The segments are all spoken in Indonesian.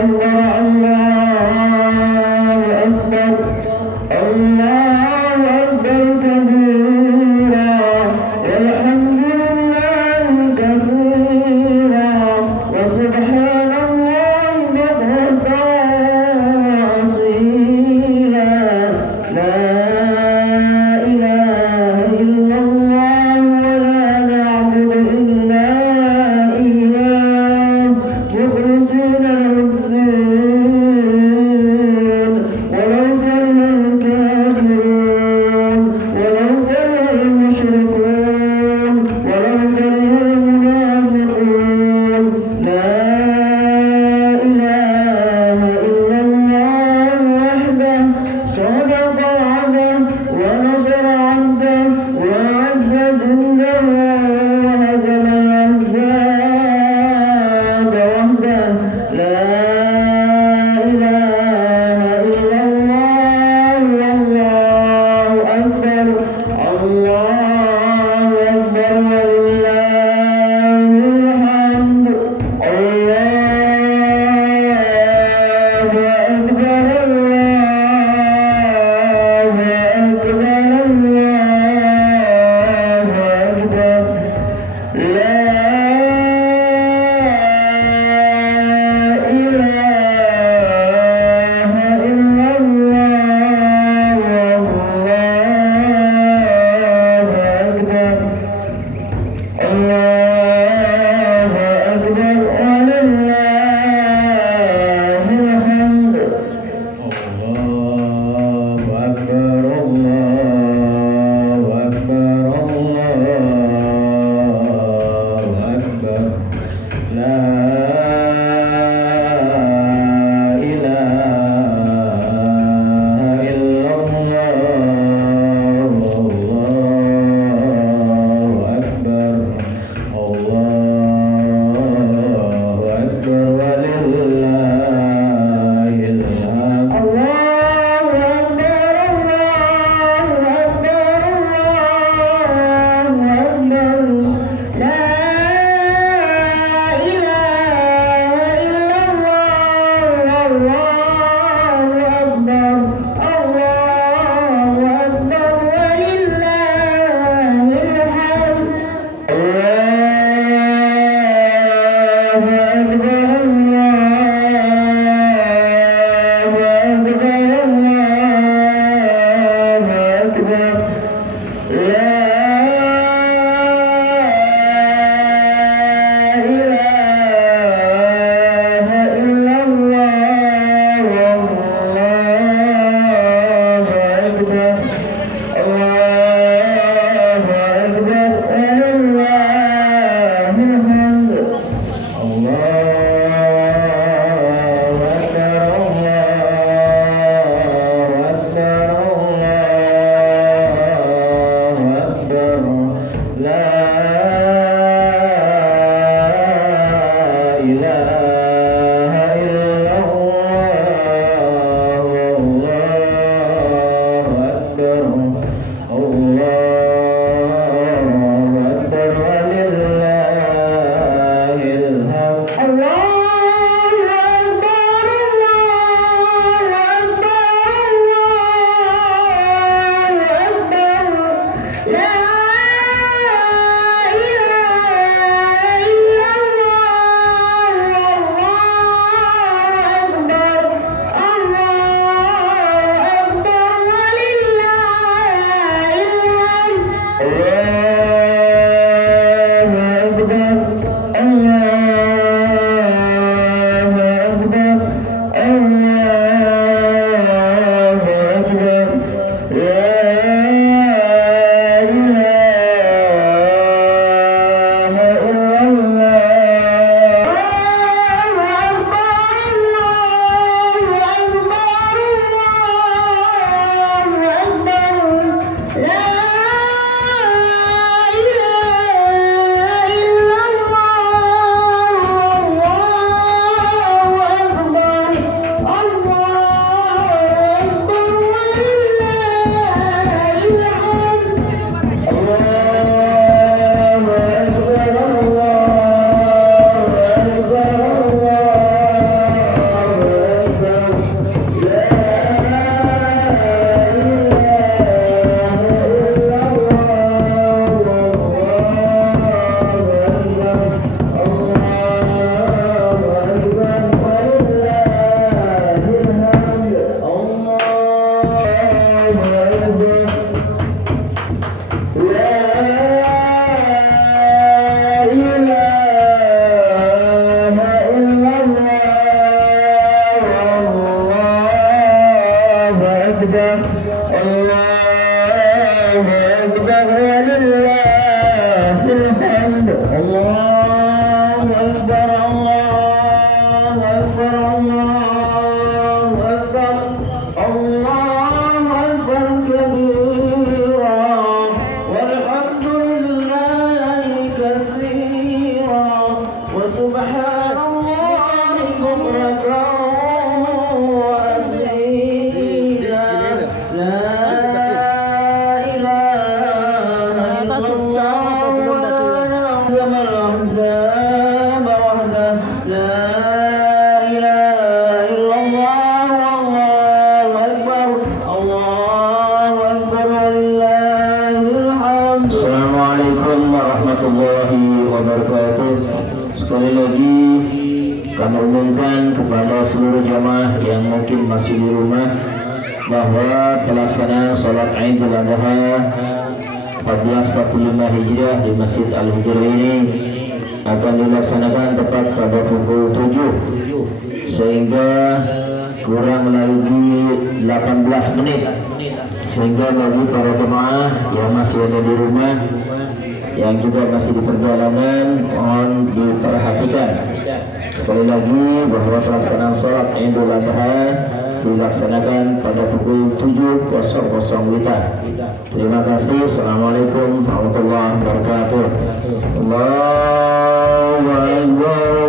الله Sekali lagi kami umumkan kepada seluruh jamaah yang mungkin masih di rumah bahwa pelaksanaan sholat Idul Adha 1445 Hijriah di Masjid Al-Hijrah ini akan dilaksanakan tepat pada pukul 7 sehingga kurang lagi 18 menit, sehingga bagi para jemaah yang masih ada di rumah yang juga masih di perjalanan mohon diperhatikan sekali lagi bahwa pelaksanaan sholat Idul Adha dilaksanakan pada pukul 7.00 WITA. Terima kasih. Assalamualaikum warahmatullahi wabarakatuh. Allahu Akbar.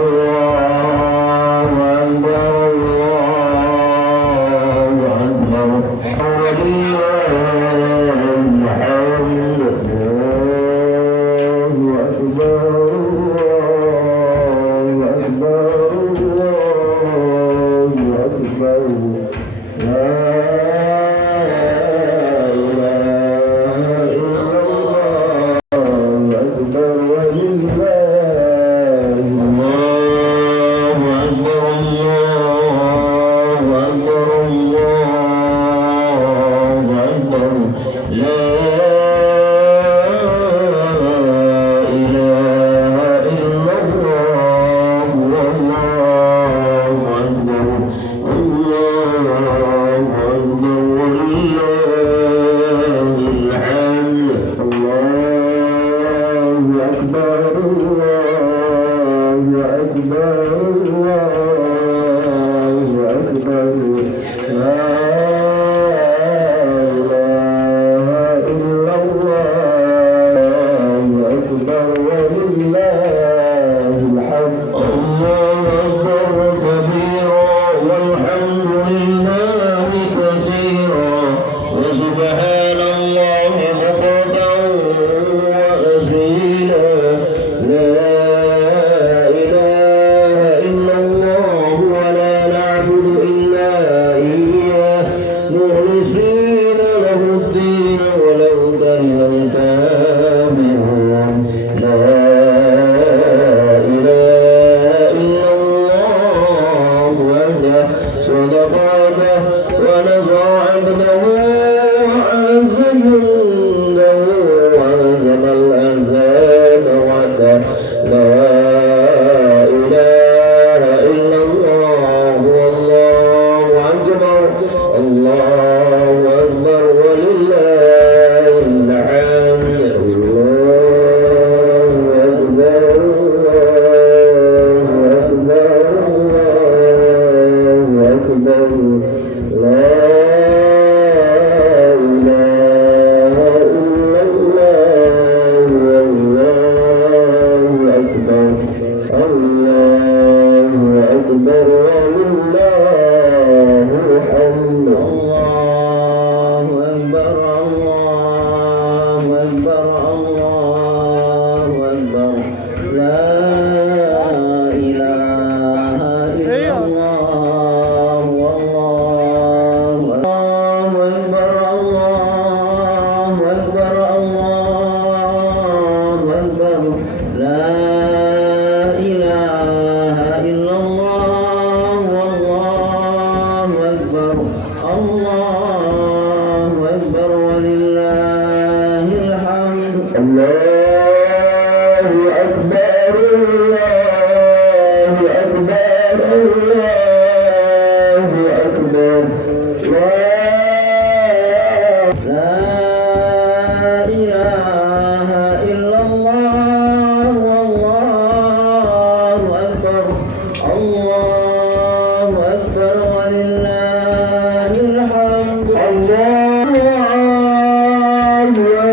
الحمد الله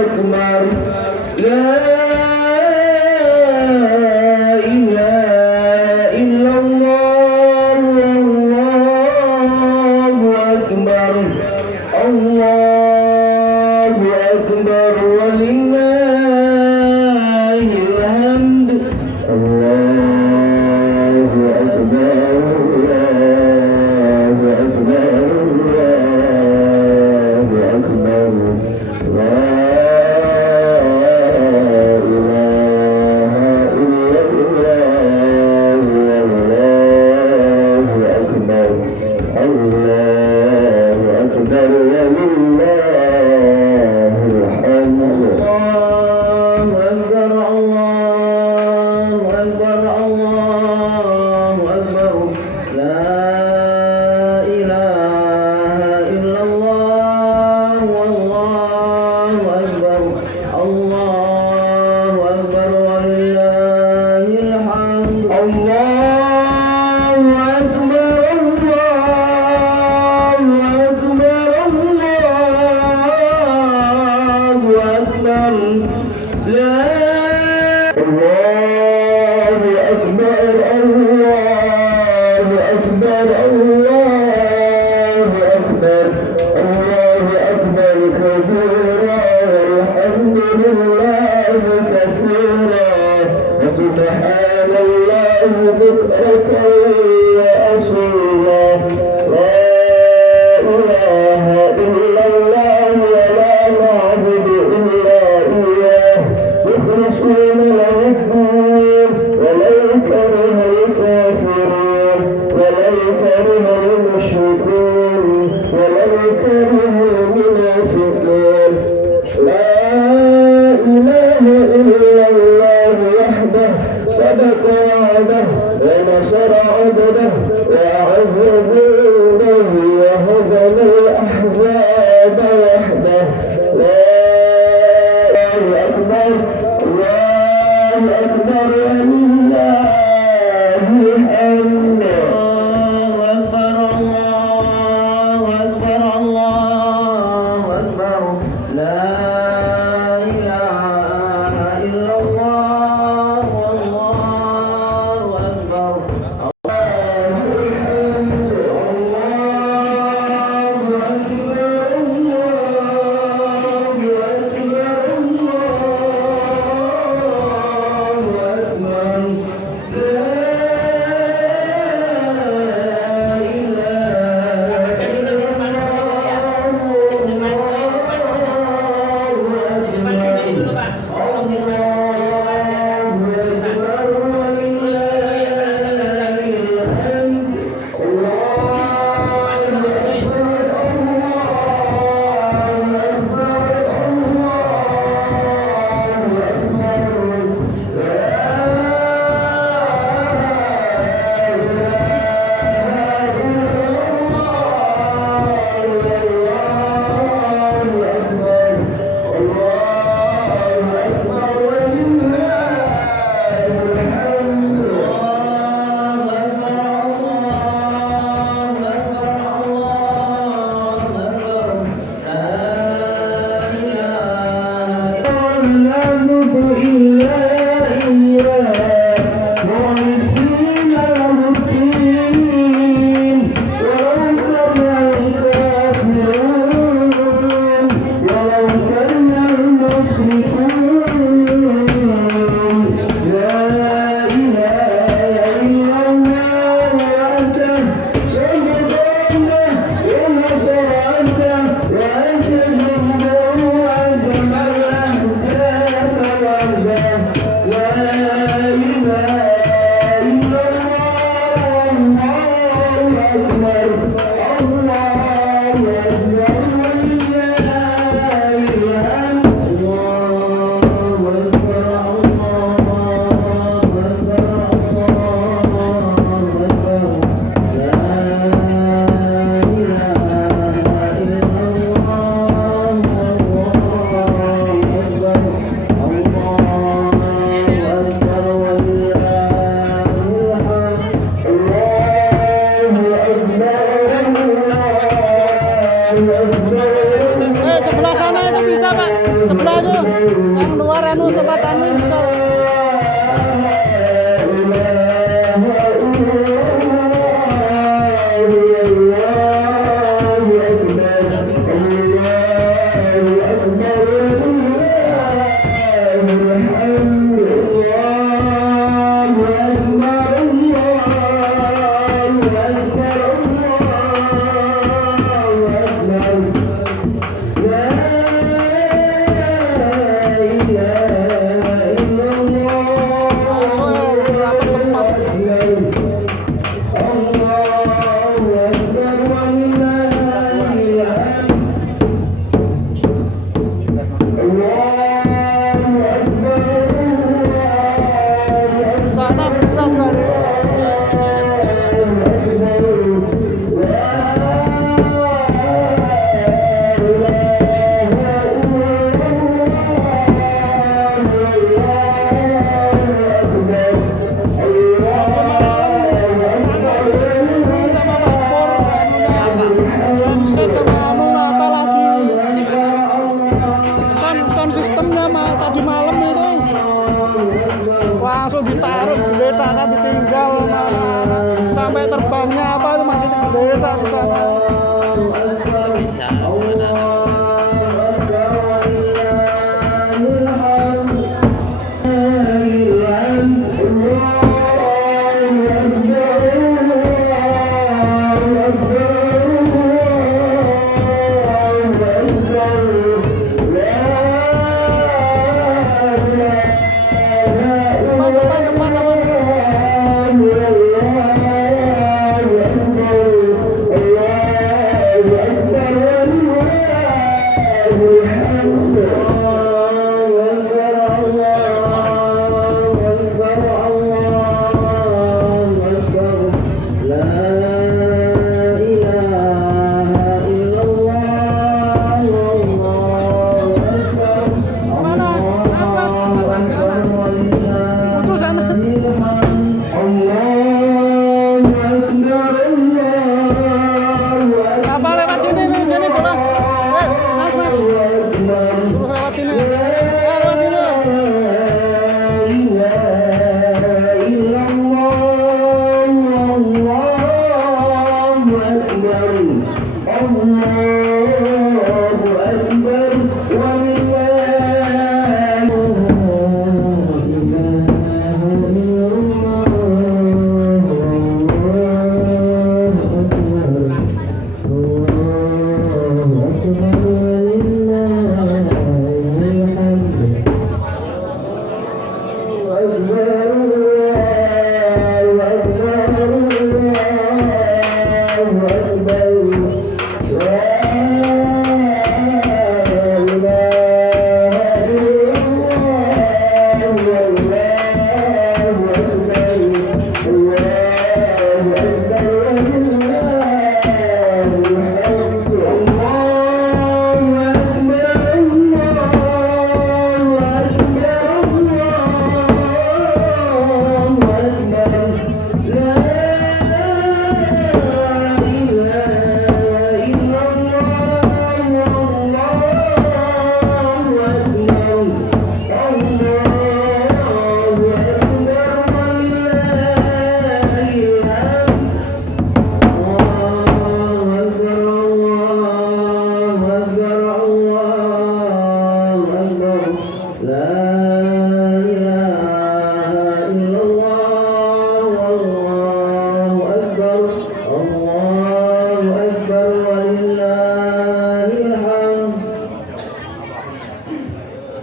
أكبر لا إله إلا الله الله أكبر الله أكبر ولله الحمد الله أكبر الله أكبر الله أكبر لا إله إلا الله والله أكبر الله أكبر ولله الحمد الله أكبر الله أكبر الله أكبر لا إله إلا الله والله أكبر الله أكبر ولله الحمد الله أكبر الله أكبر الله أكبر لا الله أكبر الله أكبر الله أكبر الله أكبر كبيرا والحمد لله كثيرا وسبحان الله بكرة وأصيلا لا إله إلا الله ولا نعبد إلا إياه مخلصين له الدين ولو كره الكافرون ولو كره المشركون ولو كره المنافقون لا إله إلا الله وحده صدق وعده ونصر عبده وأعز جنده وهزم الأحزاب وحده لا الله أكبر الله أكبر ولله الحمد الله أكبر الله أكبر الله أكبر لا إله إلا الله والله أكبر الله الحمد الله أكبر الله أكبر الله أكبر لا Sebelah sana itu bisa Pak, sebelah itu yang luar anu tempat anu bisa. Langsung ditaruh, digeletak kan, ditinggal sampai terbangnya apa itu masih digeletak di sana. Bisa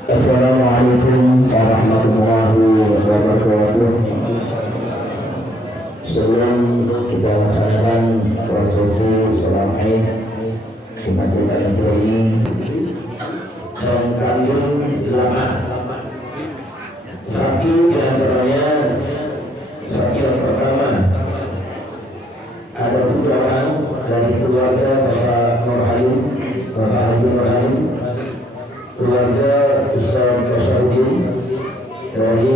Assalamualaikum warahmatullahi wabarakatuh. Sebelum kita laksanakan prosesi sholat Id di Masjid Al-Ibrahim dan kalian lama satu di antaranya, satu yang pertama ada putraan dari keluarga Bapak Nurhalim, Bapak Haji Nurhalim, keluarga Ustaz Basarudin dari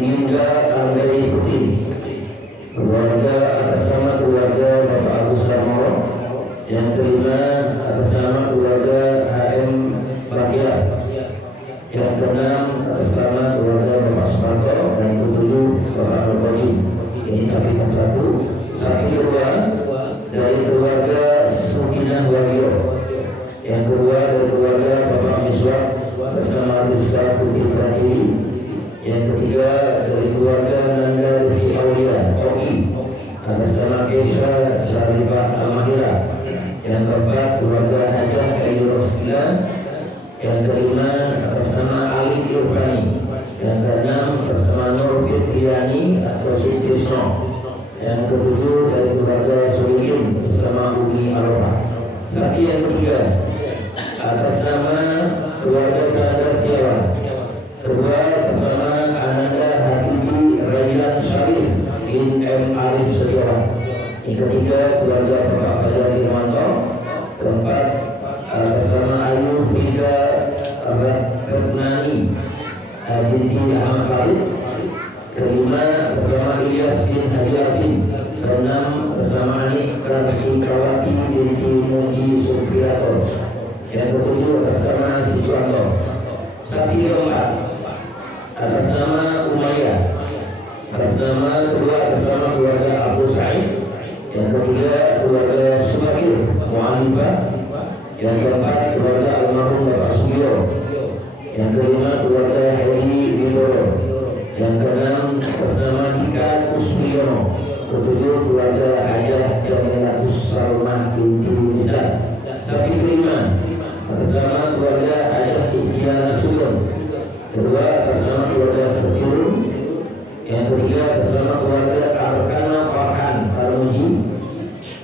Ningga Al-Ghari Putih, keluarga atas nama keluarga Bapak Agus Ramoro Yang kelima atas nama keluarga HM Bakia. Yang keenam atas nama keluarga Bapak Sumarto, dan ketujuh Bapak Al-Bodi. Ini sapi kelas 1. Sapi kedua dari keluarga Sukinah Wagio. Yang kedua dari keluarga Bapak Miswak atas nama Rizka Putri Pratili. Yang ketiga dari keluarga Nanda Rizki Aulia Oki atas nama Kesha Syarifah Al-Mahira. Yang keempat keluarga Hajah Ayu Rosila. Yang kelima atas nama Ali Irfani. Yang keenam atas nama Nur Fitriani atau Sutisno. Yang ketujuh dari keluarga Sulikin atas nama Umi Arafah. Sapi yang ketiga atas nama keluarga Nanda Setiawan. Kedua atas nama Ananda Habibi Rajilan Syarif bin M. Arif Setiawan. Yang ketiga keluarga Bapak Fajar Dirmanto. Keempat atas nama Ayu Frida Ratnani binti Ahmad Khalid. Kelima atas nama Ilyas bin Hadi Yasin. Keenam atas nama Anik Kartikawati binti Moji Supriyato. Yang ketujuh atas nama Siswanto. Sapi keempat atas nama Umayyah. Atas nama kedua atas nama keluarga Abu Sa'id. Yang ketiga keluarga Sumakir Mu'alifah. Yang keempat keluarga almarhum Bapak Sumio. Yang kelima keluarga Hedi Widodo. Yang keenam atas nama Dika Kusmiyono. Ketujuh keluarga Hajah Jamilatus Salmah binti Misdan. Sapi kelima atas nama keluarga Hajah Istiana Sugeng. Kedua atas nama keluarga Sekirun. Yang ketiga atas nama keluarga Arkana Farhan Karmuji.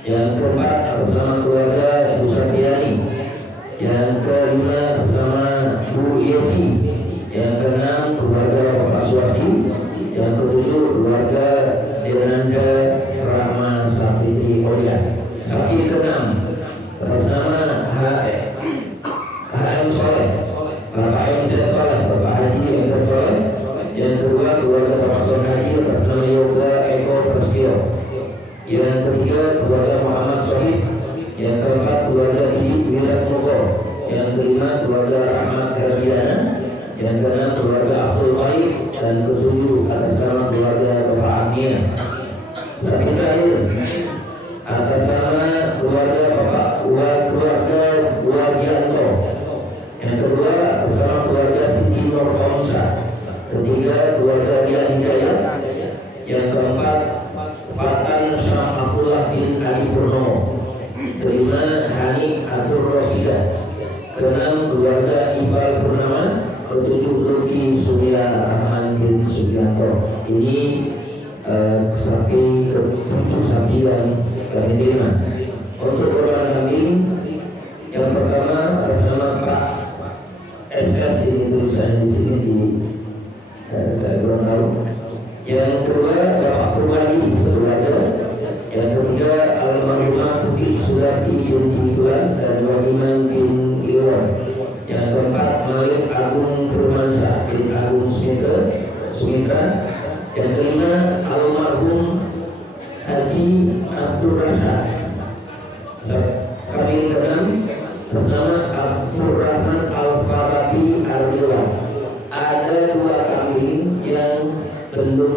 Yang keempat atas nama keluarga Bu Sapiani. Yang kelima atas nama Bu Yesi. Yang keenam keluarga Bapak Suwasti. Yang ketujuh keluarga Denanda Rahma Sapiti Olia. Sapi keenam atas nama HM Soleh, Bapak M. Soleh, Bapak Haji M. Soleh. Yang kedua keluarga Bapak Soleh Haji atas nama Yoga Eko Prasetyo. Yang ketiga keluarga Muhammad Sohib. Yang keempat keluarga Idi Wirat Mogo. Yang kelima keluarga Ahmad Rabiana. Yang keenam keluarga Abdul Malik. Dan ketujuh atas nama keluarga Bapak Amir. Sapi terakhir atas nama keluarga Bapak keluarga Wagianto. Yang kedua atas nama keluarga Siti Nur Komsa. Ketiga keluarga Dia Hidayat. Yang keempat Fatan Syah Abdullah bin Ali Purnomo. Kelima Hani Abdul Rosida. Keenam keluarga Iqbal Purnama. Ketujuh Luki Surya Rahman bin Sugianto. Ini sapi ketujuh sapi yang kami terima. Untuk korban kambing yang pertama atas nama Pak SS, ini tulisan di sini di saya kurang tahu. Yang kedua Bapak Purwadi sekeluarga. Yang ketiga almarhumah Putih Surati binti Tuan dan Wahiman bin Ilwan. Yang keempat Malik Agung Firmansyah bin Agung Sumitra. Yang kelima almarhum Haji Abdul Rasyad. Kambing keenam bernama Abdul Rahman Al-Farabi Ardiwan. Ada dua kambing yang belum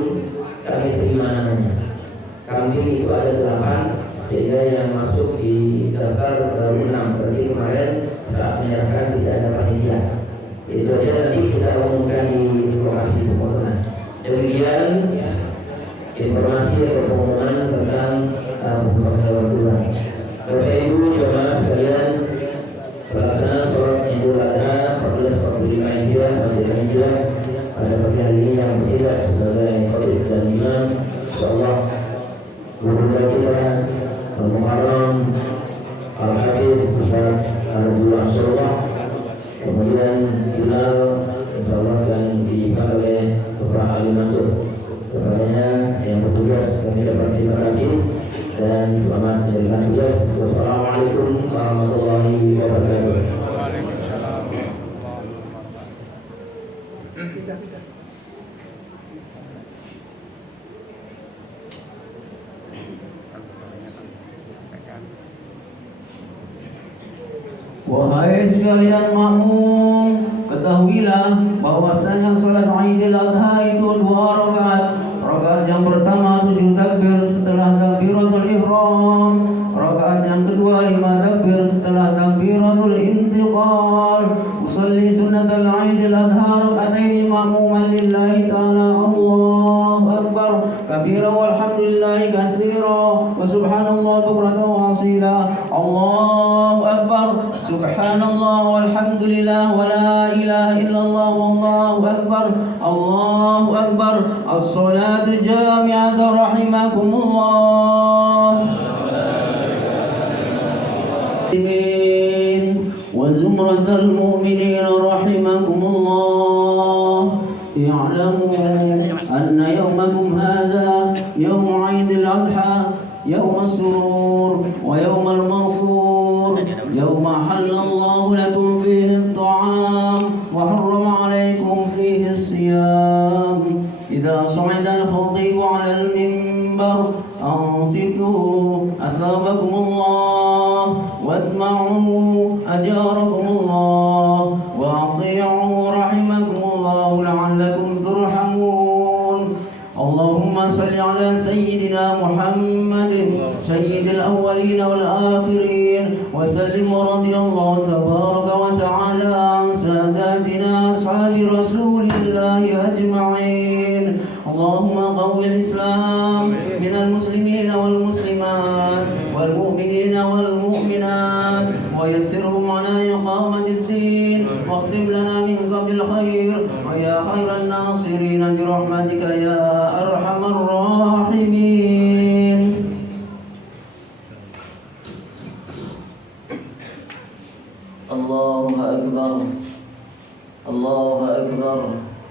kami terima namanya. Kambing itu ada 8, sehingga yang masuk di daftar baru 6. Berarti kemarin saat menyerahkan tidak ada panitia. Itu aja nanti kita umumkan di lokasi pemotongan. Demikian informasi atau pengumuman tentang pembukaan hewan kurban. Bapak Ibu jemaah sekalian, pelaksanaan sholat Idul Adha 1445 Hijriah pada pagi hari ini yang bertidak sebagai khatib dan imam, insyaallah guru kita Al-Muharram Al-Hafiz Ustaz Al-Abdullah Syarwah. Kemudian Bilal insyaallah akan diimam oleh Bapak Ali Mansur. Kepadanya yang bertugas kami dapat terima kasih dan selamat menjalankan tugas. Wassalamualaikum warahmatullahi wabarakatuh. Wahai sekalian makmum, ketahuilah bahwasanya salat Idul Adha itu 2 rakaat. Rakaat yang pertama 7 takbir setelah takbiratul ihram. Rakaat yang kedua 5 takbir setelah takbiratul intiqal. Usalli sunnatal Idul Adha rakaatain ma'muman lillahi ta'ala. Allahu akbar kabira walhamdulillahi katsira wa subhanallah bukratan wa asila. Allahu akbar subhanallah walhamdulillah wa la ilaha illallah wallahu akbar. Allahu akbar. As-salatu jami'atan rahimakumullah. وزمرة المؤمنين رحمكم الله. اعلموا أن يومكم هذا يوم عيد الأضحى، يوم السرور ويوم المغفور، يوم حل الله لكم فيه الطعام وحرم عليكم فيه الصيام. إذا صعد الخطيب على المنبر أنصتوا أثابكم الله، واسمعوا أجاركم الله، وأطيعوا رحمكم الله لعلكم ترحمون. اللهم صل على سيدنا محمد سيد الأولين والآخرين وسلم ورضي الله تبارك وتعالى عن ساداتنا أصحاب رسول الله أجمعين. اللهم قوي الإسلام من المسلمين والمسلمات والمؤمنين والمؤمنات ويسرهم على إقامة الدين، واختم لنا منك بالخير ويا خير الناصرين برحمتك يا أرحم الراحمين. الله أكبر الله أكبر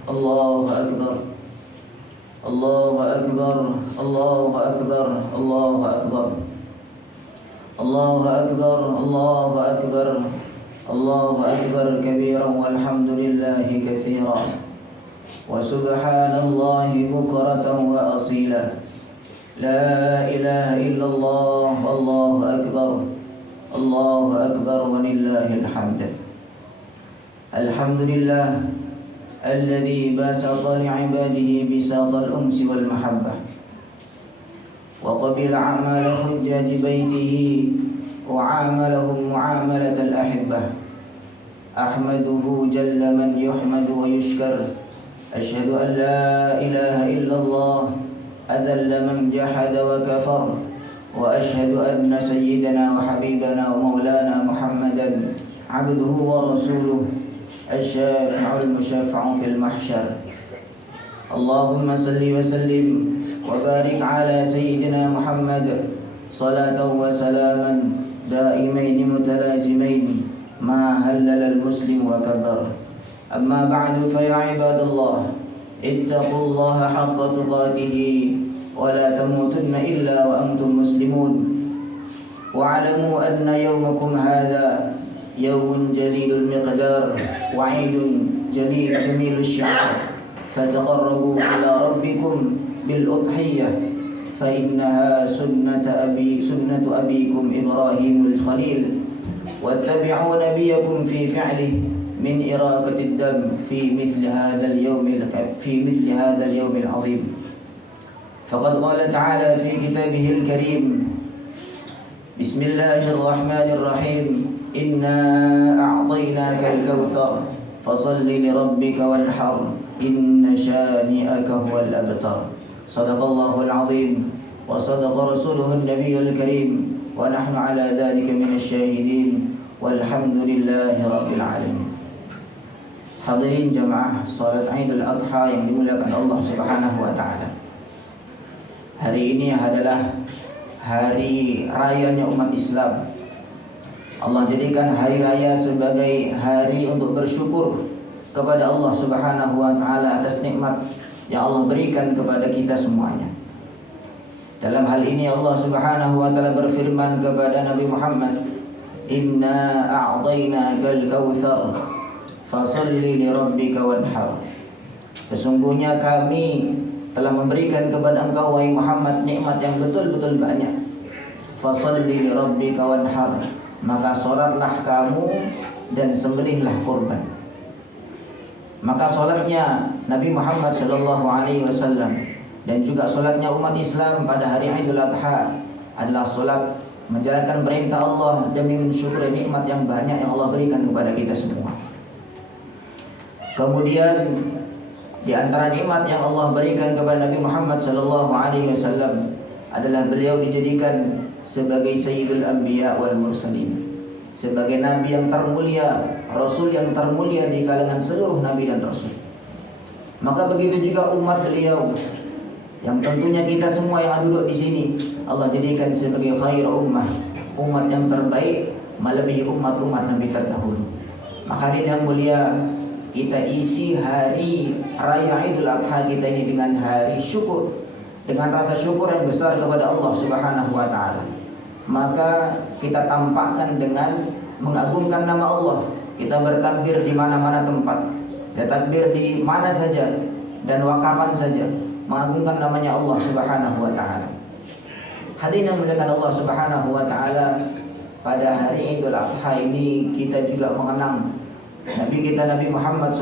الله أكبر الله أكبر الله أكبر الله أكبر الله أكبر الله أكبر الله أكبر كبيرا والحمد لله كثيرا وسبحان الله بكرة وأصيلا. لا إله إلا الله الله أكبر الله أكبر ولله الحمد. الحمد لله الذي بسط لعباده بساط الأنس والمحبة، وقبل أعمال حجاج بيته وعاملهم معاملة الأحبة. أحمده جل من يحمد ويشكر. أشهد أن لا إله إلا الله أذل من جحد وكفر. وأشهد أن سيدنا وحبيبنا ومولانا محمدا عبده ورسوله الشافع المشفع في المحشر. اللهم صل وسلم وبارك على سيدنا محمد صلاة وسلاما دائمين متلازمين ما هلل المسلم وكبر. أما بعد فيا عباد الله اتقوا الله حق تقاته ولا تموتن إلا وأنتم مسلمون. واعلموا أن يومكم هذا يوم جليل المقدار وعيد جليل جميل الشعار، فتقربوا إلى ربكم بالأضحية فإنها سنة أبيكم إبراهيم الخليل، واتبعوا نبيكم في فعله من إراقة الدم في مثل هذا اليوم العظيم. فقد قال تعالى في كتابه الكريم: بسم الله الرحمن الرحيم، إنا أعطيناك الكوثر فصل لربك وانحر إن شانئك هو الأبتر. صدق الله العظيم وصدق رسوله النبي الكريم ونحن على ذلك من الشاهدين والحمد لله رب العالمين. Hadirin jamaah salat Idul Adha yang dimuliakan Allah Subhanahu wa taala. Hari ini adalah hari rayanya umat Islam. Allah jadikan hari raya sebagai hari untuk bersyukur kepada Allah Subhanahu wa taala atas nikmat yang Allah berikan kepada kita semuanya. Dalam hal ini Allah Subhanahu wa taala berfirman kepada Nabi Muhammad, "Inna a'tainakal kautsar fasalli li rabbika wanhar." Sesungguhnya kami telah memberikan kepada engkau wahai Muhammad nikmat yang betul-betul banyak. fasalli li rabbika wanhar, maka salatlah kamu dan sembelihlah kurban. Maka salatnya Nabi Muhammad sallallahu alaihi wasallam dan juga salatnya umat Islam pada hari Idul Adha adalah salat menjalankan perintah Allah demi mensyukuri nikmat yang banyak yang Allah berikan kepada kita semua. Kemudian di antara nikmat yang Allah berikan kepada Nabi Muhammad sallallahu alaihi wasallam adalah beliau dijadikan sebagai Sayyidul Anbiya wal Mursalin, sebagai nabi yang termulia, rasul yang termulia di kalangan seluruh nabi dan rasul. Maka begitu juga umat beliau yang tentunya kita semua yang duduk di sini Allah jadikan sebagai khair ummah, umat yang terbaik melebihi umat-umat nabi terdahulu. Maka hadirin yang mulia, kita isi hari raya Idul Adha kita ini dengan hari syukur, dengan rasa syukur yang besar kepada Allah Subhanahu wa taala. Maka kita tampakkan dengan mengagungkan nama Allah. Kita bertakbir di mana-mana tempat, kita takbir di mana saja dan wakapan saja, mengagungkan namanya Allah Subhanahu wa taala. Hadirin yang dimuliakan Allah Subhanahu wa taala, pada hari Idul Adha ini kita juga mengenang Nabi kita Nabi Muhammad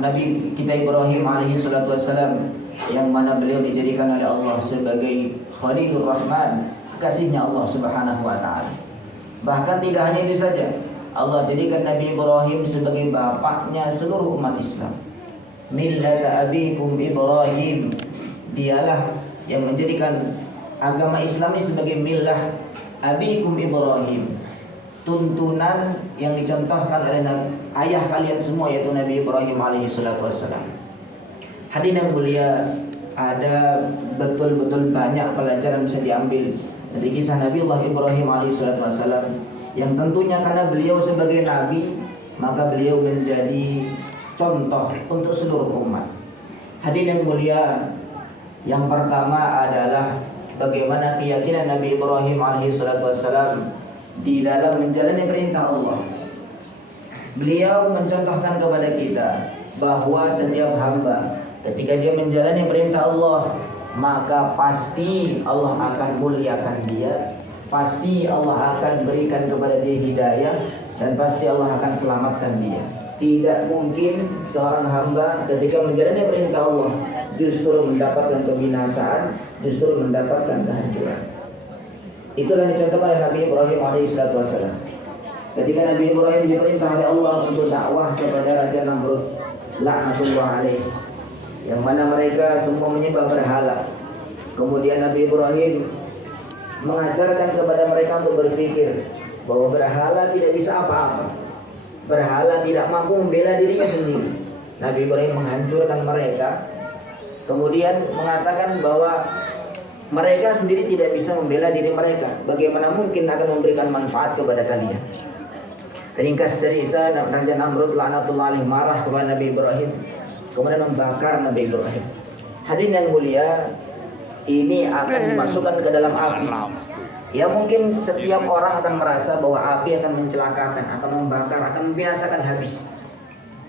Nabi kita Ibrahim alaihi salatu wassalam, yang mana beliau dijadikan oleh Allah sebagai Khalilur Rahman, kasihnya Allah Subhanahu wa taala. Bahkan tidak hanya itu saja, Allah jadikan Nabi Ibrahim sebagai bapaknya seluruh umat Islam. Millata abikum Ibrahim, dialah yang menjadikan agama Islam ini sebagai millah abikum Ibrahim, tuntunan yang dicontohkan oleh ayah kalian semua, yaitu Nabi Ibrahim alaihi salatu wassalam. Hadirin yang mulia, ada betul-betul banyak pelajaran bisa diambil dari kisah Nabi Allah Ibrahim alaihi salatu wassalam, yang tentunya karena beliau sebagai nabi maka beliau menjadi contoh untuk seluruh umat. Hadirin yang mulia, yang pertama adalah bagaimana keyakinan Nabi Ibrahim alaihi salatu wassalam di dalam menjalani perintah Allah. Beliau mencontohkan kepada kita bahwa setiap hamba ketika dia menjalani perintah Allah, maka pasti Allah akan muliakan dia, pasti Allah akan berikan kepada dia hidayah, dan pasti Allah akan selamatkan dia. Tidak mungkin seorang hamba ketika menjalani perintah Allah justru mendapatkan kebinasaan, justru mendapatkan kehancuran. Itulah dicontohkan oleh Nabi Ibrahim alaihissalam. Ketika Nabi Ibrahim diperintah oleh Allah untuk dakwah kepada Raja Namrud laknatullah alaih, yang mana mereka semua menyembah berhala. Kemudian Nabi Ibrahim mengajarkan kepada mereka untuk berpikir bahwa berhala tidak bisa apa-apa, berhala tidak mampu membela dirinya sendiri. Nabi Ibrahim menghancurkan mereka, kemudian mengatakan bahwa mereka sendiri tidak bisa membela diri mereka. Bagaimana mungkin akan memberikan manfaat kepada kalian? Ringkas cerita, Raja Namrud laknatullah alaih marah kepada Nabi Ibrahim, kemudian membakar Nabi Ibrahim. Hadirin yang mulia, ini akan dimasukkan ke dalam api. Ya mungkin setiap orang akan merasa bahwa api akan mencelakakan, akan membakar, akan membinasakan habis.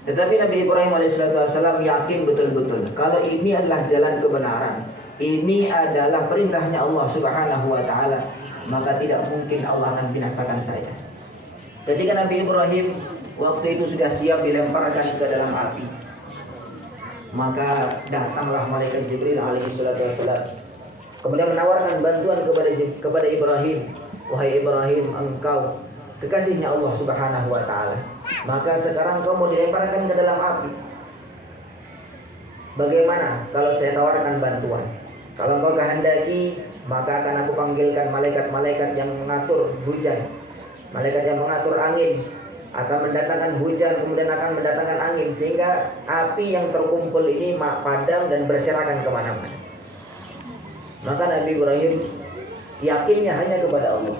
Tetapi Nabi Ibrahim alaihissalam yakin betul-betul kalau ini adalah jalan kebenaran, ini adalah perintahnya Allah Subhanahu wa taala, maka tidak mungkin Allah akan binasakan saya. Ketika Nabi Ibrahim waktu itu sudah siap dilemparkan ke dalam api, maka datanglah malaikat Jibril alaihissalam, kemudian menawarkan bantuan kepada Ibrahim. Wahai Ibrahim, engkau kekasihnya Allah Subhanahu wa taala, maka sekarang kamu dilemparkan ke dalam api. Bagaimana kalau saya tawarkan bantuan? Kalau engkau kehendaki, maka akan aku panggilkan malaikat-malaikat yang mengatur hujan, malaikat yang mengatur angin, akan mendatangkan hujan, kemudian akan mendatangkan angin, sehingga api yang terkumpul ini padam dan berserakan kemana-mana. Maka Nabi Ibrahim yakinnya hanya kepada Allah.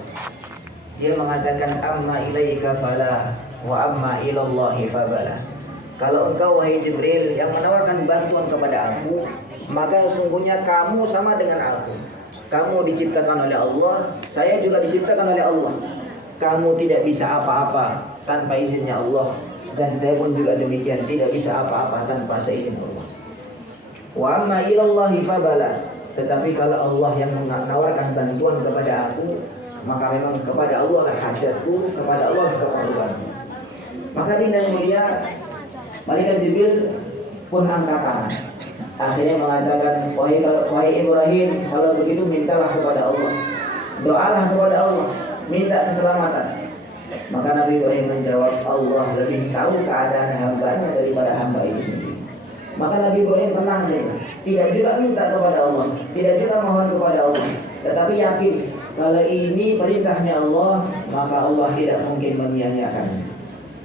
Dia mengatakan amma ilaika fala wa amma ilallahi fabala. Kalau engkau wahai Jibril yang menawarkan bantuan kepada aku, maka sungguhnya kamu sama dengan aku. Kamu diciptakan oleh Allah, saya juga diciptakan oleh Allah. Kamu tidak bisa apa-apa tanpa izinnya Allah, dan saya pun juga demikian, tidak bisa apa-apa tanpa seizin Allah. Wa amma ilallahi fabala. Tetapi kalau Allah yang menawarkan bantuan kepada aku, maka memang kepada Allah lah hajatku, kepada Allah keperluanku. Maka dinda yang mulia, malaikat Jibril pun angkat tangan. Akhirnya mengatakan, wahai Ibrahim, kalau begitu mintalah kepada Allah, doalah kepada Allah, minta keselamatan. Maka Nabi Ibrahim menjawab, Allah lebih tahu keadaan hambanya daripada hamba itu sendiri. Maka Nabi Ibrahim tenang saja, tidak juga minta kepada Allah, tidak juga mohon kepada Allah, tetapi yakin kalau ini perintahnya Allah, maka Allah tidak mungkin menyia-nyiakan.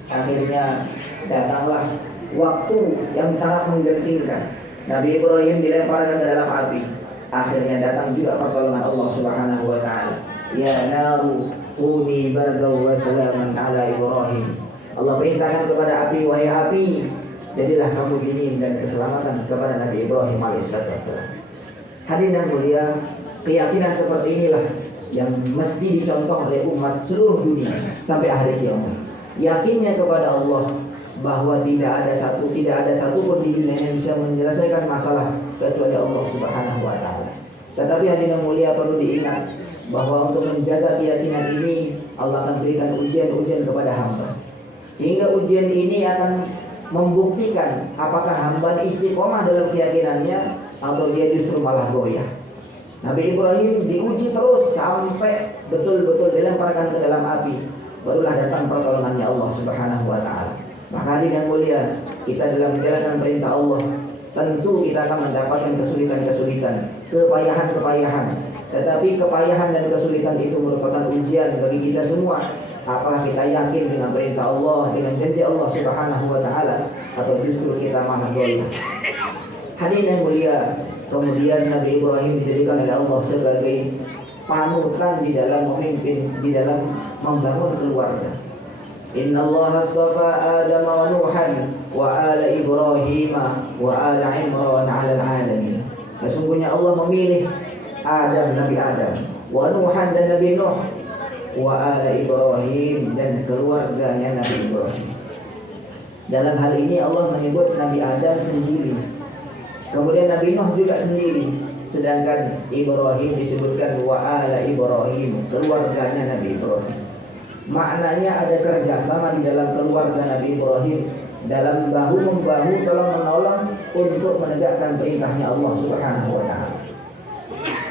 Akhirnya datanglah waktu yang sangat menggentingkan. Nabi Ibrahim dilemparkan ke dalam api. Akhirnya datang juga pertolongan Allah Subhanahu wa taala. Ya naru kuni bardaw wa salaman ala Ibrahim. Allah perintahkan kepada api, wahai api, jadilah kamu dingin dan keselamatan kepada Nabi Ibrahim alaihissalam. Hadirin yang mulia, keyakinan seperti inilah yang mesti dicontoh oleh umat seluruh dunia sampai hari kiamat. Yakinnya kepada Allah bahwa tidak ada satu pun di dunia yang bisa menyelesaikan masalah kecuali Allah Subhanahu wa taala. Tetapi hadirin yang mulia, perlu diingat bahwa untuk menjaga keyakinan ini Allah akan berikan ujian-ujian kepada hamba. Sehingga ujian ini akan membuktikan apakah hamba istiqomah dalam keyakinannya atau dia justru malah goyah. Nabi Ibrahim diuji terus sampai betul-betul dilemparkan ke dalam api. Barulah datang pertolongannya Allah Subhanahu wa taala. Maka hadirin yang mulia, kita dalam menjalankan perintah Allah, tentu kita akan mendapatkan kesulitan-kesulitan, kepayahan-kepayahan. Tetapi kepayahan dan kesulitan itu merupakan ujian bagi kita semua. Apakah kita yakin dengan perintah Allah, dengan janji Allah Subhanahu wa taala, atau justru kita malah goyah? Hadirin yang mulia, kemudian Nabi Ibrahim dijadikan oleh Allah sebagai panutan di dalam memimpin, di dalam membangun keluarga. Inna Allah astafa Adam wa Nuhan wa ala Ibrahim wa ala Imran ala alamin. Sesungguhnya Allah memilih Adam, Nabi Adam, wa Nuhan dan Nabi Nuh, wa ala Ibrahim dan keluarganya Nabi Ibrahim. Dalam hal ini Allah menyebut Nabi Adam sendiri, kemudian Nabi Nuh juga sendiri, sedangkan Ibrahim disebutkan wa ala Ibrahim, keluarganya Nabi Ibrahim. Maknanya ada kerjasama di dalam keluarga Nabi Ibrahim dalam bahu-membahu tolong-menolong untuk menegakkan perintahnya Allah Subhanahu wa taala.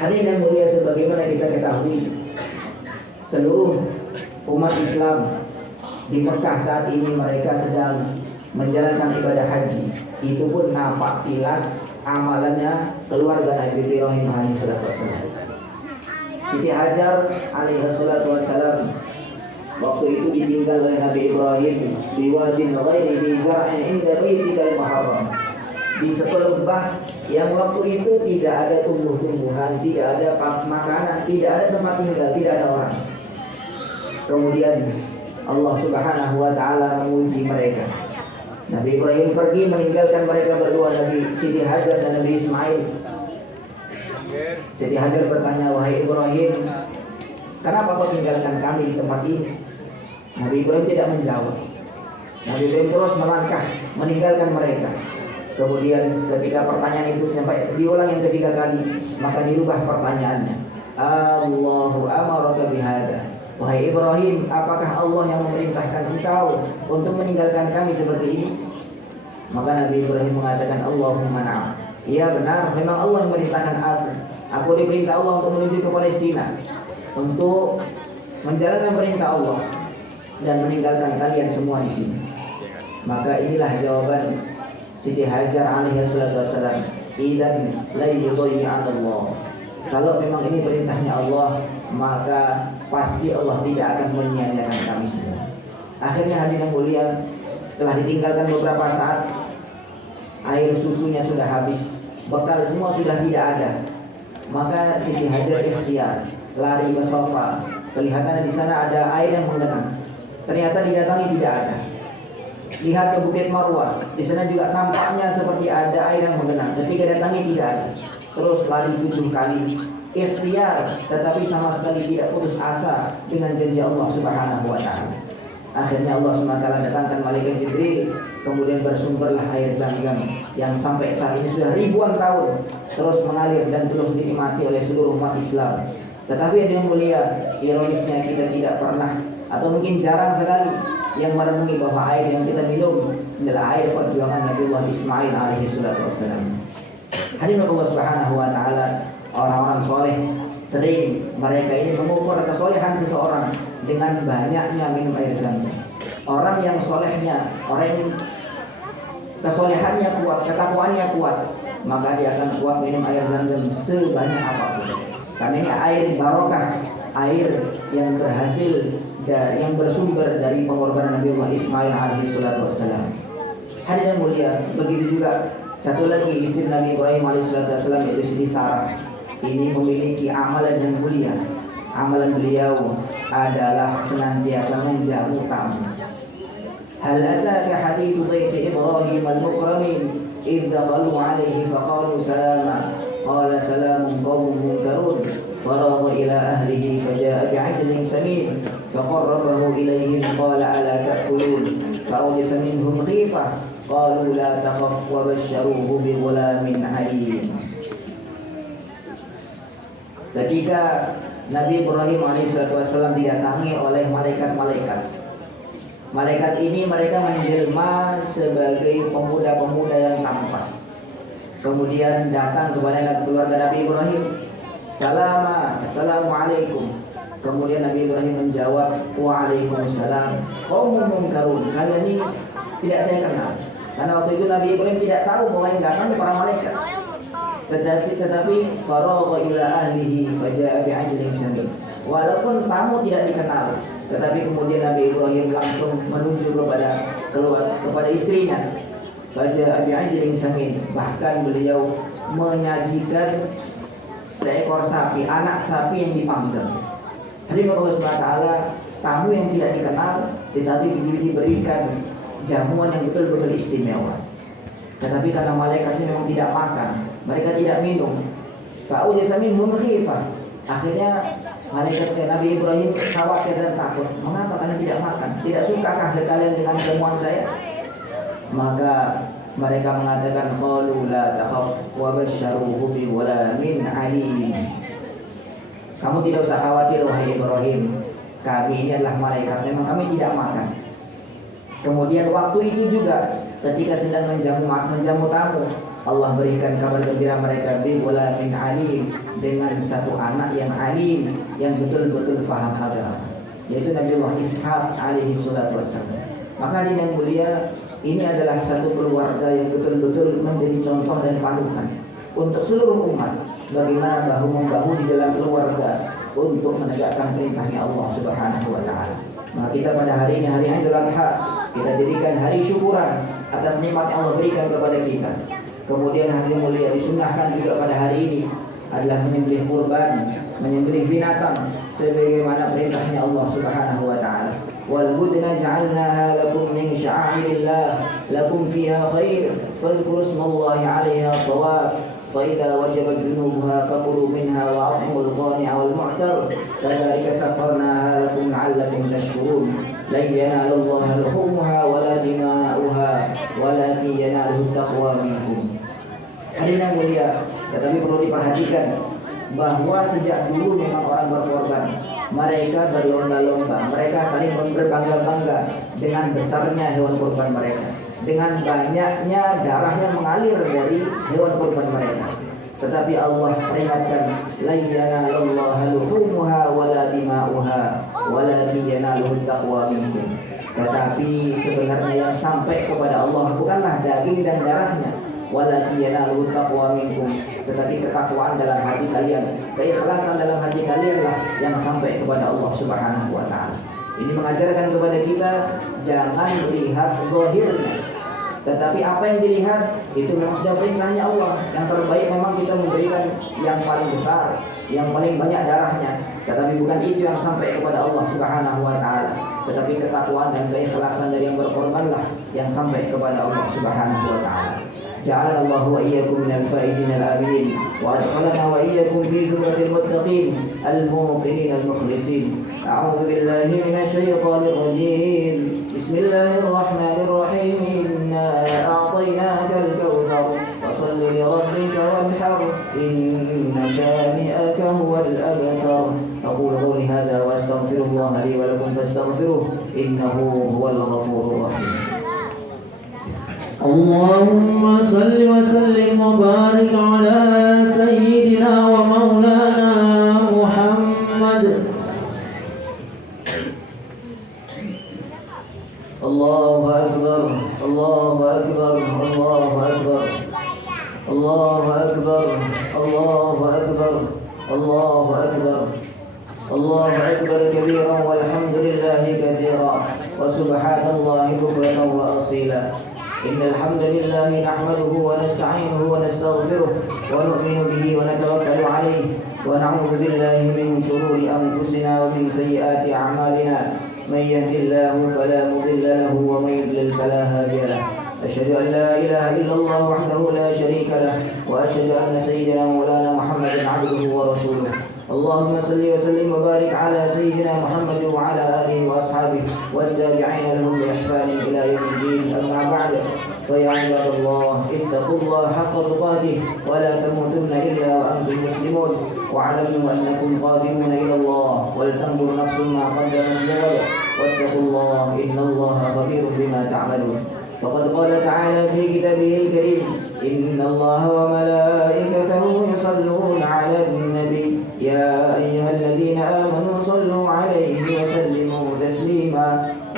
Hadirin yang mulia, sebagaimana kita ketahui, seluruh umat Islam di Mekah saat ini mereka sedang menjalankan ibadah haji. Itu pun nampak jelas amalannya keluarga Nabi Ibrahim alaihissalam. Siti Hajar alaihissalam waktu itu ditinggal oleh Nabi Ibrahim di wadin ghairi di zar'in inda baitikal muharram, di sebuah lembah yang waktu itu tidak ada tumbuh-tumbuhan, tidak ada makanan, tidak ada tempat tinggal, tidak ada orang. Kemudian Allah Subhanahu wa taala menguji mereka. Nabi Ibrahim pergi meninggalkan mereka berdua, Nabi Siti Hajar dan Nabi Ismail. Siti Hajar bertanya, wahai Ibrahim, kenapa kau tinggalkan kami di tempat ini? Nabi Ibrahim tidak menjawab. Nabi Ibrahim terus melangkah meninggalkan mereka. Kemudian ketika pertanyaan itu sampai diulang yang ketiga kali, maka dirubah pertanyaannya. Allahu amaraka bihada. Wahai Ibrahim, apakah Allah yang memerintahkan engkau untuk meninggalkan kami seperti ini? Maka Nabi Ibrahim mengatakan, Allahumma na'am. Iya benar, memang Allah yang memerintahkan aku. Aku diperintah Allah untuk menuju ke Palestina, untuk menjalankan perintah Allah dan meninggalkan kalian semua di sini. Maka inilah jawaban Siti Hajar alaihissalam. Idzan la yudhi'allah. Kalau memang ini perintahnya Allah, maka pasti Allah tidak akan menyia-nyiakan kami semua. Akhirnya hadirin mulia, setelah ditinggalkan beberapa saat, air susunya sudah habis, bekal semua sudah tidak ada. Maka Siti Hajar ikhtiar lari ke sofa. Kelihatannya di sana ada air yang menggenang. Ternyata didatangi tidak ada. Lihat ke Bukit Marwah, di sana juga nampaknya seperti ada air yang menggenang. Ketika datangi tidak ada. Terus lari 7 kali, ikhtiar, tetapi sama sekali tidak putus asa dengan janji Allah Subhanahu wa taala. Akhirnya Allah SWT datangkan malaikat Jibril, kemudian bersumberlah air Zam-Zam yang sampai saat ini sudah ribuan tahun terus mengalir dan terus dinikmati oleh seluruh umat Islam. Tetapi ada yang mulia, ironisnya kita tidak pernah atau mungkin jarang sekali yang merenungi bahwa air yang kita minum adalah air perjuangan Nabiullah Ismail alaihi salatu wassalam. Hadirin Allah Subhanahu wa taala, orang-orang soleh sering mereka ini mengukur kesolehan seseorang dengan banyaknya minum air Zam-Zam. Orang yang solehnya, orang yang kesolehannya kuat, ketakwaannya kuat, maka dia akan kuat minum air Zam-Zam sebanyak apapun. Karena ini air barokah, air yang berhasil dari yang bersumber dari pengorbanan Nabiullah Ismail alaihi salatu wassalam. Hadirin mulia, begitu juga satu lagi istri Nabi Ibrahim alaihi salatu wassalam, yaitu Siti Sarah. Ini memiliki amalan yang mulia. Amalan beliau adalah senantiasa menjamu tamu. Hal ataka hadithu dhaifi Ibrahim al-mukramin idh dakhalu alaihi faqalu salama qala salamun qawmun munkarun faragha ila ahlihi faja'a bi'ajlin samin faqarrabahu ilayhim qala ala ta'kulun fa'awjasa minhum khifah qalu la takhaf wa basyaruhu bi ghulamin halim. Ketika Nabi Ibrahim alaihissalam didatangi oleh malaikat-malaikat. Malaikat ini mereka menjelma sebagai pemuda-pemuda yang tampan. Kemudian datang kepada keluarga Nabi Ibrahim, Assalamualaikum. Kemudian Nabi Ibrahim menjawab, Waalaikumsalam. Qaumun munkarun, kalian ini tidak saya kenal. Karena waktu itu Nabi Ibrahim tidak tahu bahwa yang datang para malaikat. Tetapi faragha ila ahlihi faja'a bi'ajlin samin. Walaupun tamu tidak dikenal, tetapi kemudian Nabi Ibrahim langsung menuju kepada istrinya. Faja'a bi'ajlin samin. Bahkan beliau menyajikan seekor sapi, anak sapi yang dipanggang. Hadirin Allah Subhanahu wa taala, tamu yang tidak dikenal tetapi diberikan jamuan yang betul-betul istimewa. Tetapi karena malaikat ini memang tidak makan, mereka tidak minum. Fa'awjasa minhum khifah. Akhirnya malaikat Nabi Ibrahim khawatir dan takut. Mengapa kalian tidak makan? Tidak sukakah kalian dengan jamuan saya? Maka mereka mengatakan qalu la takhaf wa basyaruhu bi ghulamin alim. Kamu tidak usah khawatir wahai Ibrahim. Kami ini adalah malaikat, memang kami tidak makan. Kemudian waktu itu juga ketika sedang menjamu tamu, Allah berikan kabar gembira mereka bi ghulamin alim, dengan satu anak yang alim, yang betul-betul faham agama, yaitu Nabiullah Ishaq alaihi salatu wassalam. Maka hadirin yang mulia, ini adalah satu keluarga yang betul-betul menjadi contoh dan panutan untuk seluruh umat, bagaimana bahu-membahu di dalam keluarga untuk menegakkan perintahnya Allah Subhanahu wa taala. Maka kita pada hari ini, hari Idul Adha, kita dirikan hari syukuran atas nikmat yang Allah berikan kepada kita. Kemudian hadirin mulia, disunnahkan juga pada hari ini adalah menyembelih kurban, menyembelih binatang sebagaimana perintahnya Allah Subhanahu wa taala. Wal budna ja'alnaha lakum min sya'airillah lakum fiha khair fadhkuru ismallahi 'alaiha thawaf فإذا وجبت جنوبها فكلوا منها وأطعموا القانع والمعتر كذلك سخرناها لكم لعلكم تشكرون لن ينال الله لحومها ولا دماؤها ولكن يناله التقوى منكم. Hadirin yang mulia, tetapi perlu diperhatikan bahwa sejak dulu memang orang berkorban, mereka berlomba-lomba, mereka saling berbangga-bangga dengan besarnya hewan kurban mereka, dengan banyaknya darah yang mengalir dari hewan kurban mereka. Tetapi Allah peringatkan, la yanalallaha luhumuha wala dima'uha walakin yanaluhu taqwa minkum. Tetapi sebenarnya yang sampai kepada Allah bukanlah daging dan darahnya, walakin yanaluhu taqwa minkum, tetapi ketakwaan dalam hati kalian, keikhlasan dalam hati kalianlah yang sampai kepada Allah Subhanahu wa taala. Ini mengajarkan kepada kita jangan melihat zahirnya, tetapi apa yang dilihat itu memang sudah perintahnya Allah. Yang terbaik memang kita memberikan yang paling besar, yang paling banyak darahnya, tetapi bukan itu yang sampai kepada Allah Subhanahu wa taala, tetapi ketakwaan dan keikhlasan dari yang berkorbanlah yang sampai kepada Allah Subhanahu wa taala. جعلنا الله وإياكم من الفائزين الآمنين وأدخلنا وإياكم في زمرة المتقين الموقنين المخلصين. أعوذ بالله من الشيطان الرجيم. بسم الله الرحمن الرحيم. إنا أعطيناك الكوثر فصل لربك وانحر إن شانئك هو الأبتر. أقول قولي هذا وأستغفر الله لي ولكم فاستغفروه إنه هو الغفور الرحيم. اللهم صل وسلم وبارك على سيدنا ومولانا محمد. الله أكبر الله أكبر الله أكبر الله أكبر الله أكبر الله أكبر الله أكبر كبيرا والحمد لله كثيرا وسبحان الله بكرة وأصيلا. إن الحمد لله نحمده ونستعينه ونستغفره ونؤمن به ونتوكل عليه ونعوذ بالله من شرور أنفسنا ومن سيئات أعمالنا. من يهد الله فلا مضل له ومن يضلل فلا هادي له. أشهد أن لا إله إلا الله وحده لا شريك له وأشهد أن سيدنا مولانا محمد عبده ورسوله. اللهم صل وسلم وبارك على سيدنا محمد وعلى آله وأصحابه والتابعين لهم بإحسان إلى يوم الدين. أما بعد فيا عباد الله اتقوا الله حق تقاته ولا تموتن إلا وأنتم مسلمون واعلموا أنكم قادمون إلى الله ولتنظر نفس ما قدمت لغد واتقوا الله إن الله خبير بما تعملون. فقد قال تعالى في كتابه الكريم إن الله وملائكته يصلون على النبي يا أيها الذين آمنوا صلوا عليه وسلموا تسليما.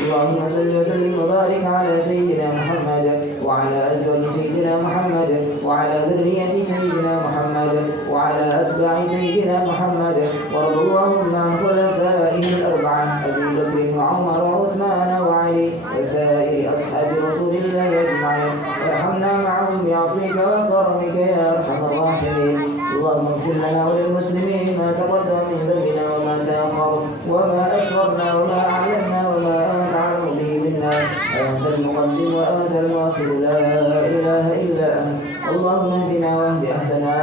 اللهم صل وسلم وبارك على سيدنا محمد وعلى أزواج سيدنا محمد وعلى ذرية سيدنا محمد وعلى أتباع سيدنا محمد وارض اللهم عن خلفائه الأربعة أبي بكر وعمر وعثمان وعلي وسائر أصحاب رسول الله أجمعين. ارحمنا معهم بعفوك وكرمك يا أرحم الراحمين. اللهم اغفر لنا وللمسلمين ما تقدم من ذنبنا وما تأخر وما أسررنا وما أعلنا وما أنت أعلم به منا. أنت المقدم وأنت المؤخر لا إله إلا أنت. اللهم اهدنا واهد أهلنا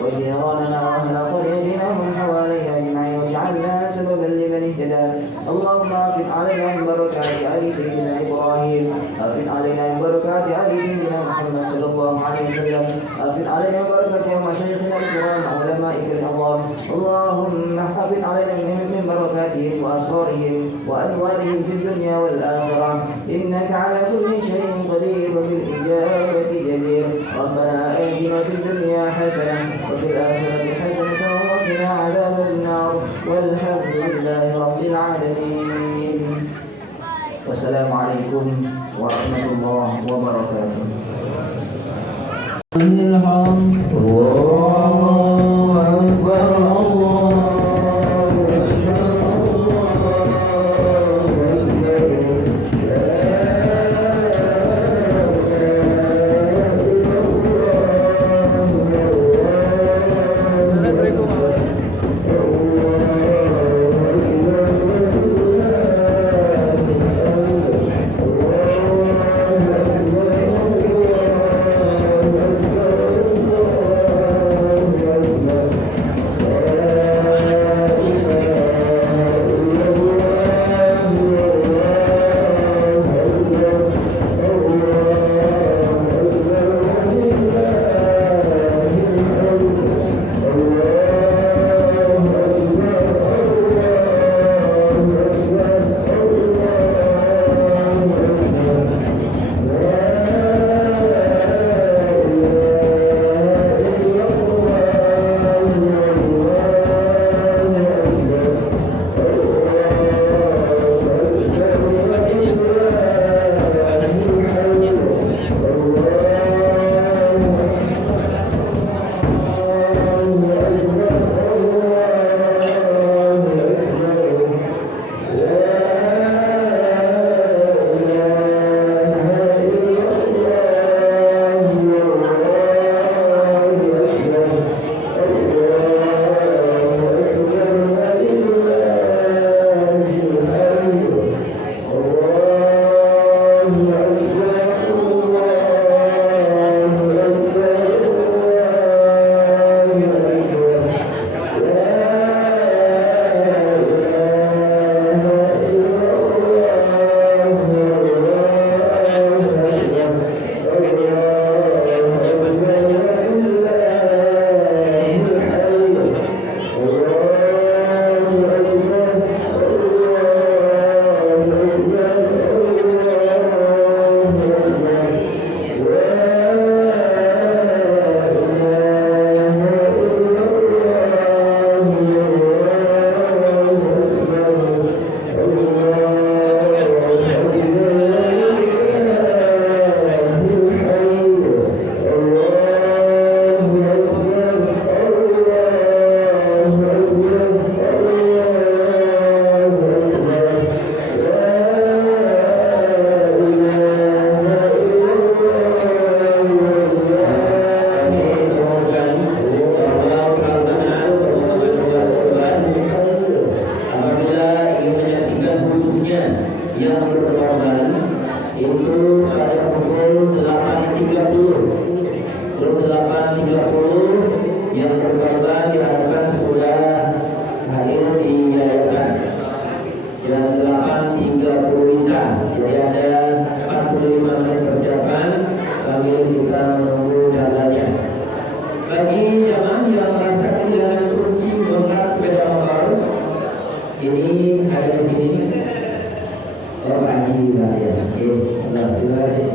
وجيراننا وأهل قريتنا ومن حواليها أجمعين واجعلنا سببا لمن اهتدى. اللهم أفض علينا من بركات آل سيدنا إبراهيم. أفض علينا من بركات آل سيدنا محمد صلى الله عليه وسلم. أفض علينا من بركات مشايخنا الكرام علمائك العظام. اللهم أفض علينا من بركاتهم وأسرارهم وأنوارهم في الدنيا والآخرة إنك على كل شيء قدير وبالإجابة جدير. ربنا آتنا في الدنيا حسنة وفي الآخرة حسنة وقنا عذاب النار والحمد لله رب العالمين. والسلام عليكم ورحمة الله وبركاته. الحمد الله أكبر الله yang berkorban itu pada pukul 8.30. Pukul 8.30 yang berkorban diharapkan sudah hadir di yayasan. Jam 8.30 Wita. Jadi ada 45 menit persiapan sambil kita menunggu datanya. Bagi jamaah yang merasa kehilangan kunci bongkar sepeda motor, ini ada di sini. Oh, pagi juga ya. Oke, nah, terima kasih.